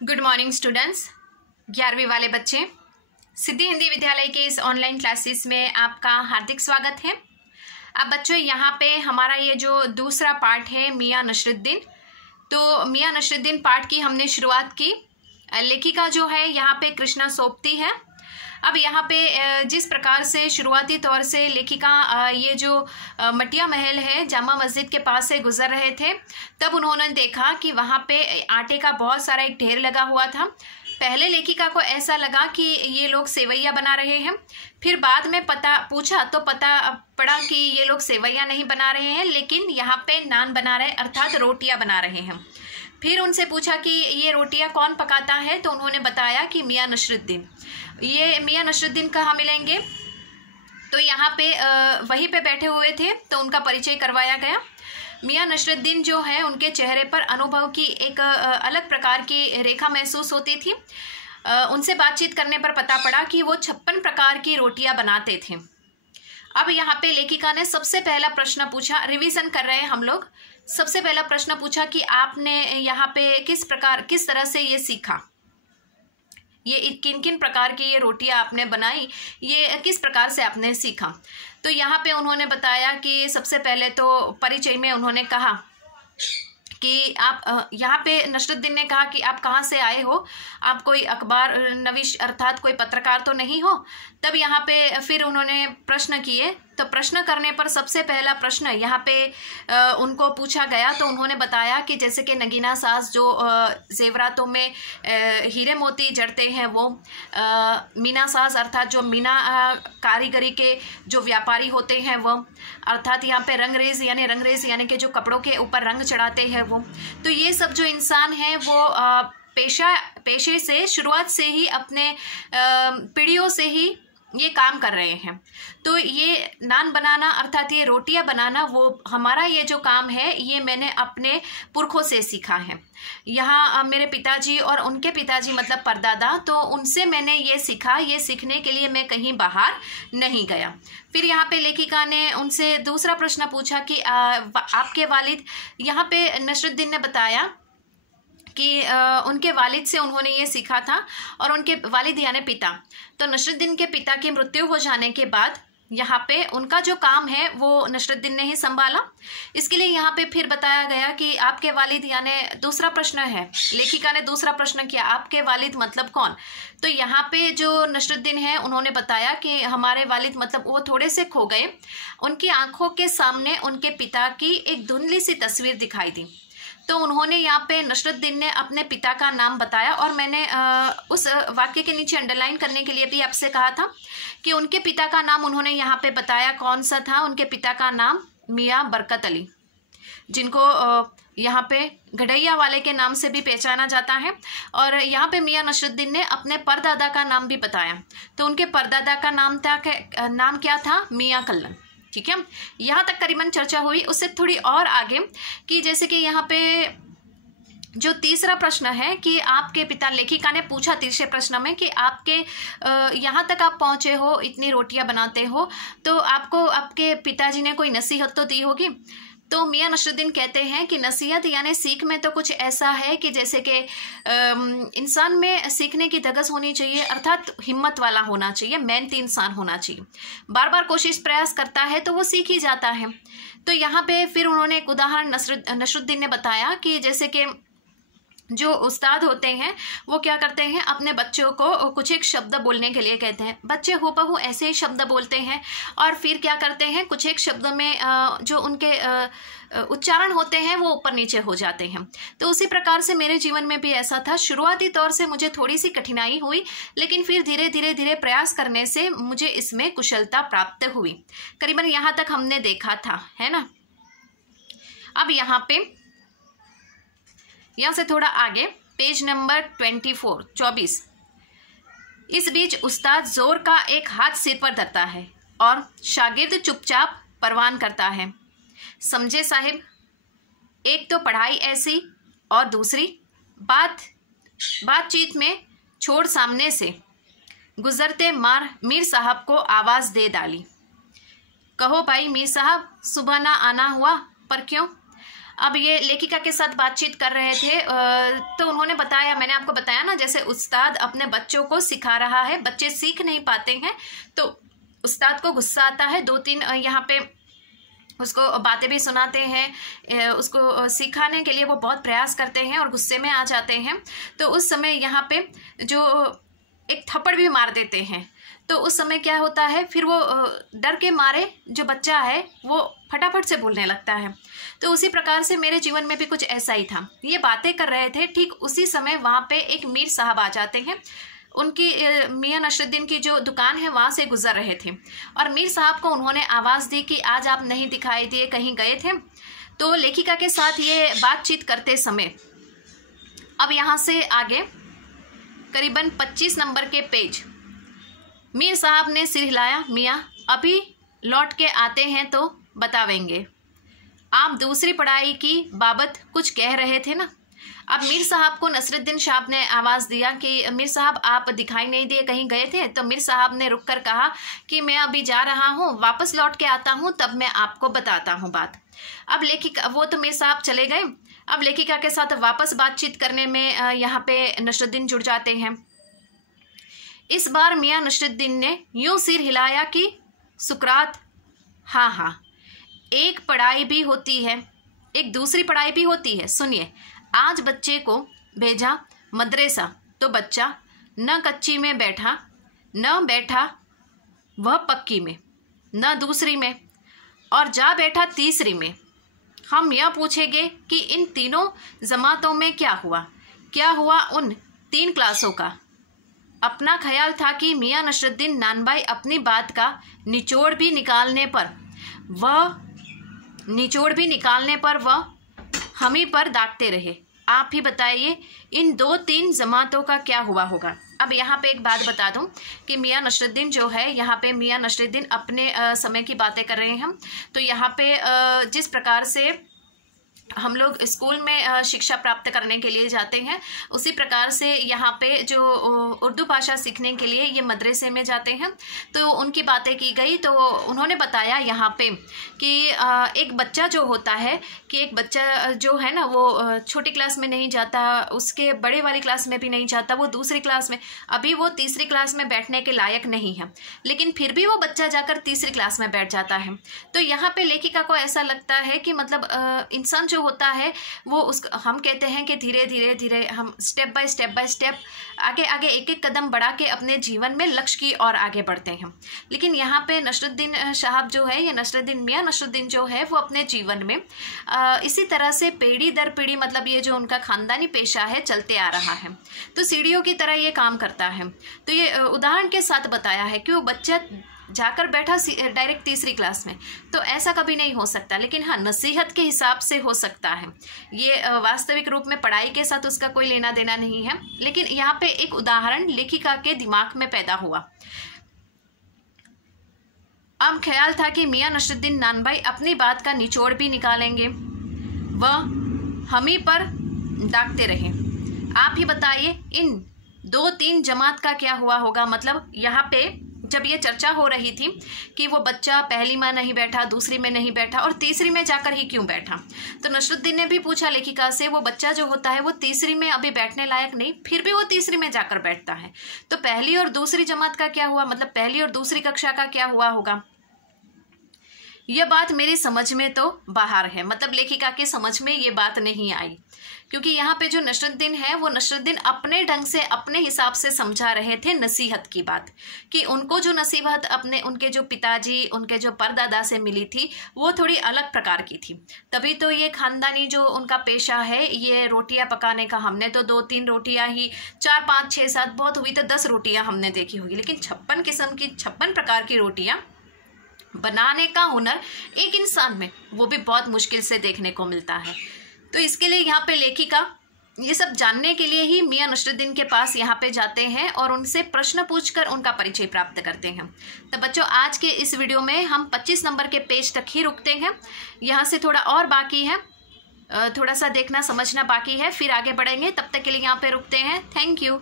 Good morning students. 11वीं वाले बच्चे, सिद्धि हिंदी विद्यालय के इस ऑनलाइन क्लासेस में आपका हार्दिक स्वागत है। अब बच्चों, यहाँ पे हमारा ये जो दूसरा पार्ट है मियां नसरुद्दीन, तो मियां नसरुद्दीन पार्ट की हमने शुरुआत की। लेखिका जो है यहाँ पे कृष्णा सोबती है। अब यहाँ पे जिस प्रकार से शुरुआती तौर से लेखिका ये जो मटिया महल है जामा मस्जिद के पास से गुजर रहे थे, तब उन्होंने देखा कि वहाँ पे आटे का बहुत सारा एक ढेर लगा हुआ था। पहले लेखिका को ऐसा लगा कि ये लोग सेवैया बना रहे हैं, फिर बाद में पूछा तो पता पड़ा कि ये लोग सेवैया नहीं बना रहे हैं, लेकिन यहाँ पे नान बना रहे, अर्थात रोटियां बना रहे हैं। फिर उनसे पूछा कि ये रोटियां कौन पकाता है, तो उन्होंने बताया कि मियां नसरुद्दीन। ये मियां नसरुद्दीन कहाँ मिलेंगे, तो यहाँ पे वहीं पे बैठे हुए थे, तो उनका परिचय करवाया गया। मियां नसरुद्दीन जो है, उनके चेहरे पर अनुभव की एक अलग प्रकार की रेखा महसूस होती थी। उनसे बातचीत करने पर पता पड़ा कि वो 56 प्रकार की रोटियां बनाते थे। अब यहाँ पे लेखिका ने सबसे पहला प्रश्न पूछा, रिवीजन कर रहे हैं हम लोग। सबसे पहला प्रश्न पूछा कि आपने यहाँ पे किस तरह से ये सीखा, ये किन किन प्रकार की ये रोटियां आपने बनाई, ये किस प्रकार से आपने सीखा। तो यहाँ पे उन्होंने बताया कि सबसे पहले तो परिचय में उन्होंने कहा कि आप यहाँ पे नसरुद्दीन ने कहा कि आप कहाँ से आए हो, आप कोई अखबार नवीश अर्थात कोई पत्रकार तो नहीं हो। तब यहाँ पे फिर उन्होंने प्रश्न किए, तो प्रश्न करने पर सबसे पहला प्रश्न यहाँ पे उनको पूछा गया, तो उन्होंने बताया कि जैसे कि नगीना साज जो जेवरातों में हीरे मोती जड़ते हैं, वो मीना साज अर्थात जो मीना कारीगरी के जो व्यापारी होते हैं वो, अर्थात यहाँ पे रंगरेज यानी कि जो कपड़ों के ऊपर रंग चढ़ाते हैं वो। तो ये सब जो इंसान हैं वो पेशे से शुरुआत से ही अपने पीढ़ियों से ही ये काम कर रहे हैं। तो ये नान बनाना अर्थात ये रोटियां बनाना, वो हमारा ये जो काम है ये मैंने अपने पुरखों से सीखा है। यहाँ मेरे पिताजी और उनके पिताजी मतलब परदादा, तो उनसे मैंने ये सीखा। ये सीखने के लिए मैं कहीं बाहर नहीं गया। फिर यहाँ पे लेखिका ने उनसे दूसरा प्रश्न पूछा कि आपके वालिद, यहाँ पे नसरुद्दीन ने बताया कि उनके वालिद से उन्होंने ये सीखा था, और उनके वालिद यानी पिता। तो नसरुद्दीन के पिता की मृत्यु हो जाने के बाद यहाँ पे उनका जो काम है वो नसरुद्दीन ने ही संभाला। इसके लिए यहाँ पे फिर बताया गया कि आपके वालिद यानी दूसरा प्रश्न है, लेखिका ने दूसरा प्रश्न किया, आपके वालिद मतलब कौन। तो यहाँ पे जो नसरुद्दीन है उन्होंने बताया कि हमारे वालिद मतलब वो थोड़े से खो गए। उनकी आंखों के सामने उनके पिता की एक धुंधली सी तस्वीर दिखाई दी। तो उन्होंने यहाँ पे नसरुद्दीन ने अपने पिता का नाम बताया, और मैंने उस वाक्य के नीचे अंडरलाइन करने के लिए भी आपसे कहा था कि उनके पिता का नाम उन्होंने यहाँ पे बताया कौन सा था। उनके पिता का नाम मियाँ बरकत अली, जिनको यहाँ पे गढ़ैया वाले के नाम से भी पहचाना जाता है। और यहाँ पे मियाँ नसरुद्दीन ने अपने परदादा का नाम भी बताया। तो उनके परदादा का नाम क्या था, मियाँ कल्लन। ठीक है, यहाँ तक करीबन चर्चा हुई। उससे थोड़ी और आगे कि जैसे कि यहाँ पे जो तीसरा प्रश्न है कि आपके पिता, लेखिका ने पूछा तीसरे प्रश्न में कि आपके यहाँ तक आप पहुँचे हो, इतनी रोटियां बनाते हो, तो आपको आपके पिताजी ने कोई नसीहत तो दी होगी। तो मियाँ नसरुद्दीन कहते हैं कि नसीहत यानी सीख में तो कुछ ऐसा है कि जैसे कि इंसान में सीखने की धगस होनी चाहिए, अर्थात हिम्मत वाला होना चाहिए, मेहनती इंसान होना चाहिए। बार बार कोशिश प्रयास करता है तो वो सीख ही जाता है। तो यहाँ पे फिर उन्होंने एक उदाहरण नसरुद्दीन ने बताया कि जैसे कि जो उस्ताद होते हैं वो क्या करते हैं, अपने बच्चों को कुछ एक शब्द बोलने के लिए कहते हैं। बच्चे हूबहू ऐसे ही शब्द बोलते हैं, और फिर क्या करते हैं, कुछ एक शब्द में जो उनके उच्चारण होते हैं वो ऊपर नीचे हो जाते हैं। तो उसी प्रकार से मेरे जीवन में भी ऐसा था। शुरुआती तौर से मुझे थोड़ी सी कठिनाई हुई, लेकिन फिर धीरे धीरे प्रयास करने से मुझे इसमें कुशलता प्राप्त हुई। करीबन यहाँ तक हमने देखा था, है ना। अब यहाँ से थोड़ा आगे पेज नंबर 24। इस बीच उस्ताद जोर का एक हाथ सिर पर धरता है और शागिर्द चुपचाप परवान करता है। समझे साहिब, एक तो पढ़ाई ऐसी, और दूसरी बातचीत में छोड़ सामने से गुजरते मीर साहब को आवाज़ दे डाली, कहो भाई मीर साहब, सुबह ना आना हुआ, पर क्यों? अब ये लेखिका के साथ बातचीत कर रहे थे तो उन्होंने बताया, मैंने आपको बताया ना, जैसे उस्ताद अपने बच्चों को सिखा रहा है, बच्चे सीख नहीं पाते हैं तो उस्ताद को गुस्सा आता है, 2-3 यहाँ पे उसको बातें भी सुनाते हैं, उसको सिखाने के लिए वो बहुत प्रयास करते हैं और गुस्से में आ जाते हैं। तो उस समय यहाँ पे जो एक थप्पड़ भी मार देते हैं। तो उस समय क्या होता है, फिर वो डर के मारे जो बच्चा है वो फटाफट से बोलने लगता है। तो उसी प्रकार से मेरे जीवन में भी कुछ ऐसा ही था। ये बातें कर रहे थे, ठीक उसी समय वहाँ पे एक मीर साहब आ जाते हैं। उनकी मियाँ नसरुद्दीन की जो दुकान है वहाँ से गुजर रहे थे और मीर साहब को उन्होंने आवाज़ दी कि आज आप नहीं दिखाई दिए, कहीं गए थे। तो लेखिका के साथ ये बातचीत करते समय अब यहाँ से आगे करीबन 25 नंबर के पेज, मीर साहब ने सिर हिलाया, मियाँ अभी लौट के आते हैं तो बतावेंगे। आप दूसरी पढ़ाई की बाबत कुछ कह रहे थे ना। अब मीर साहब को नसरुद्दीन साहब ने आवाज़ दिया कि मीर साहब आप दिखाई नहीं दिए, कहीं गए थे। तो मीर साहब ने रुक कर कहा कि मैं अभी जा रहा हूँ, वापस लौट के आता हूँ तब मैं आपको बताता हूँ बात। अब लेखिका, वो तो मीर साहब चले गए। अब लेखिका के साथ वापस बातचीत करने में यहाँ पे नसरुद्दीन जुड़ जाते हैं। इस बार मियाँ नसरुद्दीन ने यूँ सिर हिलाया कि सुकरात, हाँ हाँ, एक पढ़ाई भी होती है, एक दूसरी पढ़ाई भी होती है। सुनिए, आज बच्चे को भेजा मदरसा तो बच्चा न कच्ची में बैठा, न बैठा वह पक्की में, न दूसरी में, और जा बैठा तीसरी में। हम यह पूछेंगे कि इन तीनों जमातों में क्या हुआ उन 3 क्लासों का। अपना ख्याल था कि मियाँ नसरुद्दीन नानबाई अपनी बात का निचोड़ भी निकालने पर वह हम ही पर दागते रहे। आप ही बताइए इन 2-3 जमातों का क्या हुआ होगा। अब यहाँ पे एक बात बता दूं कि मियाँ नसरुद्दीन जो है, यहाँ पे मियाँ नसरुद्दीन अपने समय की बातें कर रहे हैं हम। तो यहाँ पे जिस प्रकार से हम लोग स्कूल में शिक्षा प्राप्त करने के लिए जाते हैं, उसी प्रकार से यहाँ पे जो उर्दू भाषा सीखने के लिए ये मदरसे में जाते हैं। तो उनकी बातें की गई तो उन्होंने बताया यहाँ पे कि एक बच्चा जो होता है, कि एक बच्चा जो है ना वो छोटी क्लास में नहीं जाता, उसके बड़े वाली क्लास में भी नहीं जाता, वो दूसरी क्लास में, अभी वो तीसरी क्लास में बैठने के लायक नहीं है, लेकिन फिर भी वो बच्चा जाकर तीसरी क्लास में बैठ जाता है। तो यहाँ पे लेखिका को ऐसा लगता है कि मतलब इंसान जो होता है वो हम कहते हैं कि धीरे धीरे हम स्टेप बाय स्टेप आगे एक कदम बढ़ा के अपने जीवन में लक्ष्य की ओर आगे बढ़ते हैं। लेकिन यहाँ पे नसरुद्दीन साहब जो है, ये नसरुद्दीन मियाँ नसरुद्दीन जो है, वो अपने जीवन में इसी तरह से पीढ़ी दर पीढ़ी, मतलब ये जो उनका खानदानी पेशा है चलते आ रहा है, तो सीढ़ियों की तरह ये काम करता है। तो ये उदाहरण के साथ बताया है कि वो बच्चा जाकर बैठा डायरेक्ट तीसरी क्लास में, तो ऐसा कभी नहीं हो सकता। लेकिन हाँ, नसीहत के हिसाब से हो सकता है, ये वास्तविक रूप में पढ़ाई के साथ उसका कोई लेना देना नहीं है। लेकिन यहाँ पे एक उदाहरण लेखिका के दिमाग में पैदा हुआ। अब ख्याल था कि मियाँ नसरुद्दीन नानबाई अपनी बात का निचोड़ भी निकालेंगे, वह हम ही पर दागते रहे। आप ही बताइए इन 2-3 जमात का क्या हुआ होगा। मतलब यहाँ पे जब ये चर्चा हो रही थी कि वो बच्चा पहली में नहीं बैठा, दूसरी में नहीं बैठा और तीसरी में जाकर ही क्यों बैठा, तो नसरुद्दीन ने भी पूछा लेखिका से, वो बच्चा जो होता है वो तीसरी में अभी बैठने लायक नहीं, फिर भी वो तीसरी में जाकर बैठता है, तो पहली और दूसरी जमात का क्या हुआ, मतलब पहली और दूसरी कक्षा का क्या हुआ होगा। यह बात मेरी समझ में तो बाहर है, मतलब लेखिका की समझ में ये बात नहीं आई, क्योंकि यहाँ पे जो नसरुद्दीन है वो नसरुद्दीन अपने ढंग से अपने हिसाब से समझा रहे थे नसीहत की बात, कि उनको जो नसीहत उनके जो पिताजी, उनके जो परदादा से मिली थी वो थोड़ी अलग प्रकार की थी। तभी तो ये खानदानी जो उनका पेशा है, ये रोटियां पकाने का, हमने तो 2-3 रोटियां ही, 4, 5, 6, 7 बहुत हुई तो 10 रोटियां हमने देखी होगी, लेकिन 56 किस्म की 56 प्रकार की रोटियां बनाने का हुनर एक इंसान में, वो भी बहुत मुश्किल से देखने को मिलता है। तो इसके लिए यहाँ पे लेखिका ये सब जानने के लिए ही मियाँ नसरुद्दीन के पास यहाँ पे जाते हैं और उनसे प्रश्न पूछकर उनका परिचय प्राप्त करते हैं। तो बच्चों, आज के इस वीडियो में हम 25 नंबर के पेज तक ही रुकते हैं। यहाँ से थोड़ा और बाकी है, थोड़ा सा देखना समझना बाकी है, फिर आगे बढ़ेंगे। तब तक के लिए यहाँ पे रुकते हैं। Thank you.